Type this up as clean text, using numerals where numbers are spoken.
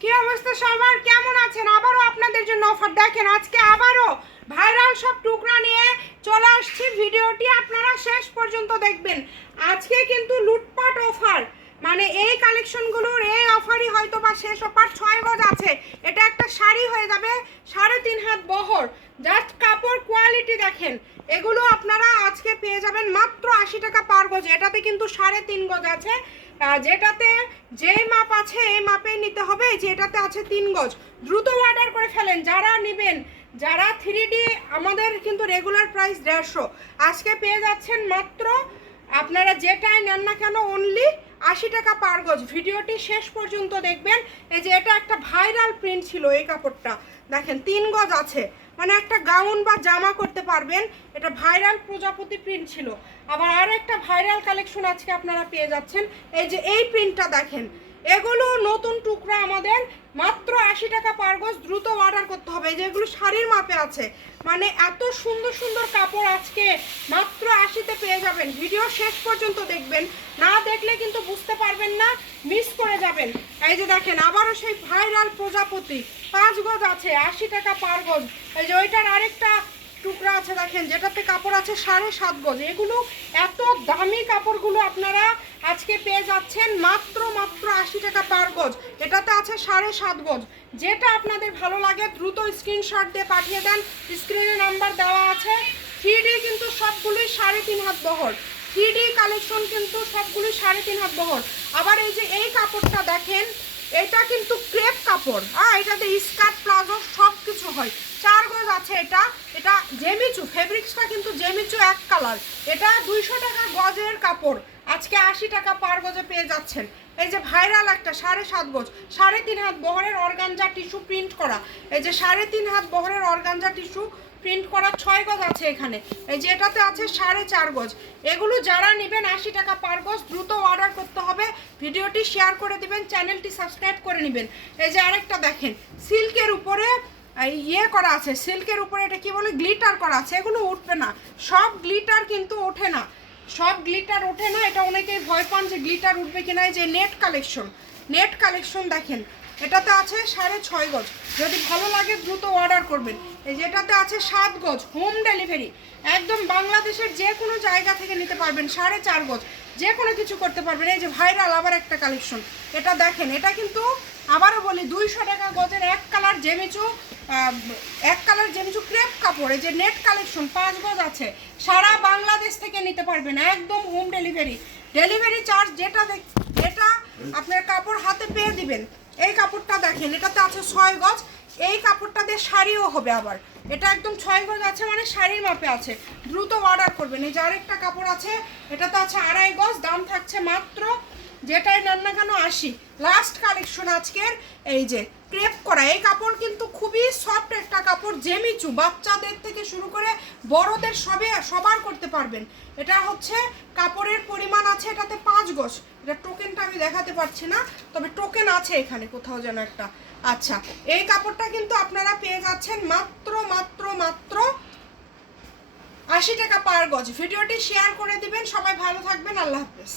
কি অবস্থা সবার, কেমন আছেন? আবারও আপনাদের জন্য অফার দেখেন, আজকে আবারও ভাইরাল সব টুকরা নিয়ে চলে আসছি। ভিডিওটি আপনারা শেষ পর্যন্ত দেখবেন। আজকে কিন্তু লুটপাট অফার, মানে এই কালেকশনগুলোর এই অফারই হয়তো বা শেষ। অফার 6 গজ আছে, এটা একটা শাড়ি হয়ে যাবে 3.5 হাত বহর। জাস্ট কাপড় কোয়ালিটি দেখেন, এগুলো আপনারা আজকে পেয়ে যাবেন মাত্র 80 টাকা পার গজ। এটাতে কিন্তু 3.5 গজ আছে, যেটাতে যেই মাপ আছে এই মাপেই নিতে হবে। যেটাতে আছে 3 গজ, দ্রুত অর্ডার করে ফেলেন যারা নেবেন। যারা 3D, আমাদের কিন্তু রেগুলার প্রাইস 150, আজকে পেয়ে যাচ্ছেন মাত্র, আপনারা যেটাই নেন না কেন অনলি 80 টাকা পার গজ। ভিডিওটি শেষ পর্যন্ত দেখবেন। এই যে এটা একটা ভাইরাল প্রিন্ট ছিল, এই কাপড়টা দেখেন 3 গজ আছে, মানে একটা গাউন বা জামা করতে পারবেন। এটা ভাইরাল প্রজাপতি প্রিন্ট ছিল। আবার আর একটা ভাইরাল কালেকশন আজকে আপনারা পেয়ে যাচ্ছেন। এই যে এই প্রিন্টটা দেখেন, এগুলো নতুন টুকরা আমাদের মাত্র 80 টাকা পার গজ। দ্রুত অর্ডার করতে হবে। যেগুলো শাড়ির মাপে আছে, মানে এত সুন্দর সুন্দর কাপড় আজকে মাত্র 80-তে পেয়ে যাবেন। ভিডিও শেষ পর্যন্ত দেখবেন, না দেখলে কিন্তু বুঝতে পারবেন না, মিস করে যাবেন। এই যে দেখেন আবারও সেই ভাইরাল প্রজাপতি 5 গজ আছে 80 টাকা পার গজ। এই যে ওইটার আরেকটা টুকরা আছে দেখেন, যেটাতে কাপড় আছে 7.5 গজ। এগুলো এত দামি কাপড়গুলো আপনারা আজকে পেয়ে যাচ্ছেন মাত্র 80 টাকা পার গজ। এটাতে আছে 7.5 গজ। যেটা আপনাদের ভালো লাগে দ্রুত স্ক্রিনশট দিয়ে পাঠিয়ে দেন, স্ক্রিনে নাম্বার দেওয়া আছে। 3D কিন্তু সবগুলোই 3.5 হাত বহর। 3D কালেকশন কিন্তু সবগুলোই 3.5 হাত বহর। আবার এই যে এই কাপড়টা দেখেন, এটা কিন্তু ক্রেপ কাপড়, এটাতে স্কার্ট প্লাজো সব কিছু হয়। 4 গজ আছে এটা। এটা জেমিচু ফেব্রিক্সটা কিন্তু জেমিচু এক কালার। এটা 200 টাকা গজের কাপড়, আজকে 80 টাকা পার গজে পেয়ে যাচ্ছেন। এই যে ভাইরাল একটা 7.5 গজ 3.5 হাত বহরের অর্গানজা টিস্যু প্রিন্ট করা। এই যে 3.5 হাত বহরের অর্গানজা টিস্যু প্রিন্ট করা 6 গজ আছে এখানে। এই যে এটাতে আছে 4.5 গজ। এগুলো যারা নেবেন 80 টাকা পার গজ, দ্রুত অর্ডার করতে হবে। ভিডিওটি শেয়ার করে দিবেন, চ্যানেলটি সাবস্ক্রাইব করে নেবেন। এই যে আরেকটা দেখেন, সিল্কের উপরে ইয়ে করা আছে, সিল্কের উপরে এটা কি বলে, গ্লিটার করা আছে। এগুলো উঠবে না, সব গ্লিটার কিন্তু ওঠে না, সব গ্লিটার ওঠে না। এটা অনেকেই ভয় পান যে গ্লিটার উঠবে কিনা। এই যে নেট কালেকশন দেখেন, এটাতে আছে 6.5 গজ। যদি ভালো লাগে দ্রুত অর্ডার করবেন। এই যে এটাতে আছে 7 গজ, হোম ডেলিভারি, একদম বাংলাদেশের যে কোনো জায়গা থেকে নিতে পারবেন। 4.5 গজ, যে কোনো কিছু করতে পারবেন। এই যে ভাইরাল আবার একটা কালেকশন, এটা দেখেন, এটা কিন্তু আবারও বলি 200 টাকা গজের এক কালার জেমিচু ক্রেপ কাপড়। এই যে নেট কালেকশন 5 গজ আছে, সারা বাংলাদেশ থেকে নিতে পারবেন, একদম হোম ডেলিভারি চার্জ যেটা আপনার কাপড় হাতে পেয়ে দিবেন। এই কাপড়টা দেখেন, এটাতে আছে 6 গজ। এই কাপড়টা দিয়ে শাড়িও হবে। আবার এটা একদম 6 গজ আছে, মানে শাড়ির মাপে আছে। দ্রুত অর্ডার করবেন। এই যে আরেকটা কাপড় আছে, এটাতে আছে 2.5 গজ। দাম থাকছে মাত্র, যেটাই নেন না কেন 80। লাস্ট কালেকশন আজকের, এই যে ক্রেপ করা। এই কাপড় কিন্তু খুবই সফট একটা কাপড়, জেমিচু, বাচ্চাদের থেকে শুরু করে বড়দের সবার করতে পারবেন। এটা হচ্ছে কাপড়ের পরিমাণ আছে এটাতে 5 গজ। এটা টোকেনটা আমি দেখাতে পারছি না, তবে টোকেন আছে এখানে কোথাও যেন একটা। আচ্ছা, এই কাপড়টা কিন্তু আপনারা পেয়ে যাচ্ছেন মাত্র 80 টাকা পার গজ। ভিডিওটি শেয়ার করে দিবেন। সবাই ভালো থাকবেন, আল্লাহ হাফেজ।